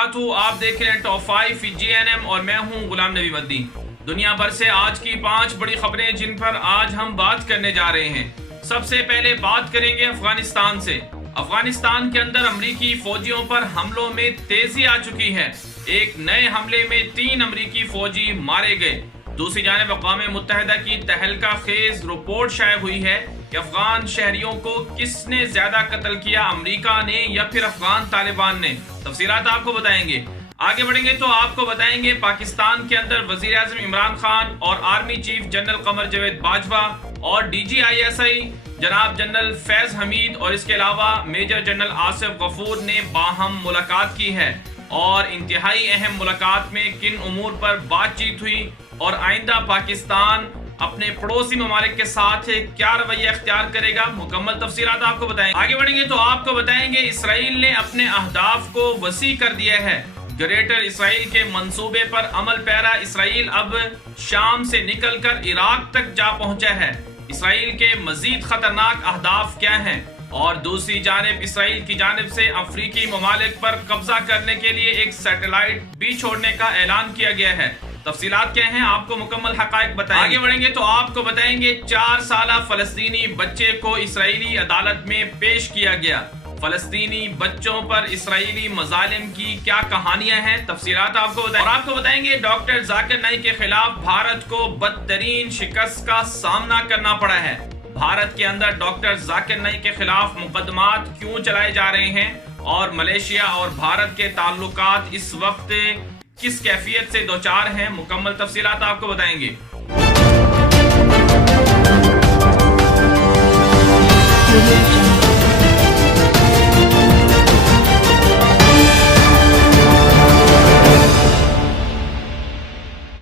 वबरकातुहू। आप देख रहे हैं टॉप 5 GNM और मैं हूं गुलाम नबी मद्दी। दुनिया भर से आज की 5 बड़ी खबरें जिन पर आज हम बात करने जा रहे हैं। सबसे पहले बात करेंगे अफगानिस्तान से। अफगानिस्तान के अंदर अमरीकी फौजियों पर हमलों में तेजी आ चुकी है। एक नए हमले में 3 अमरीकी फौजी मारे गए। दूसरी जानिब अक़वाम मुत्तहिदा की तहलका खेज रिपोर्ट शाये हुई है कि अफगान शहरियों को किसने ज्यादा कत्ल किया, अमेरिका ने या फिर अफगान तालिबान ने। तफसीलात आपको बताएंगे। आगे बढ़ेंगे तो आपको बताएंगे पाकिस्तान के अंदर वजीर आज़म इमरान खान और army chief general Qamar Javed Bajwa और DGISI जनाब जनरल फैज हमीद और इसके अलावा मेजर जनरल आसिफ गफूर ने बाहम मुलाकात की है। और इंतहाई अहम मुलाकात में किन उमूर पर बातचीत हुई और आइंदा पाकिस्तान अपने पड़ोसी ममालिक के साथ क्या रवैया इख्तियार करेगा, मुकम्मल तफसीलात आपको बताएंगे। आगे बढ़ेंगे तो आपको बताएंगे इसराइल ने अपने अहदाफ को वसी कर दिया है। ग्रेटर इसराइल के मंसूबे पर अमल पैरा इसराइल अब शाम से निकलकर इराक तक जा पहुंचा है। इसराइल के मजीद खतरनाक अहदाफ क्या हैं और दूसरी जानिब इसराइल की जानिब से अफ्रीकी ममालिक पर कब्जा करने के लिए एक सैटेलाइट भी छोड़ने का ऐलान किया गया है। तफसीलात क्या हैं आपको मुकम्मल हकायक बताएंगे। आगे बढ़ेंगे तो आपको बताएंगे 4 साला फलस्तीनी बच्चे को इसराइली अदालत में पेश किया गया। फलस्तीनी बच्चों पर इसराइली मजालिम की क्या कहानियां हैं, तफसीलात आपको बताएंगे। और आपको बताएंगे डॉक्टर जाकिर नाइक के खिलाफ भारत को बदतरीन शिकस्त का सामना करना पड़ा है। भारत के अंदर डॉक्टर जाकिर नाइक के खिलाफ मुकदमात क्यों चलाए जा रहे हैं और मलेशिया और भारत के ताल्लुकात इस वक्त किस कैफियत से दो चार हैं, मुकम्मल तफसीलात आपको बताएंगे।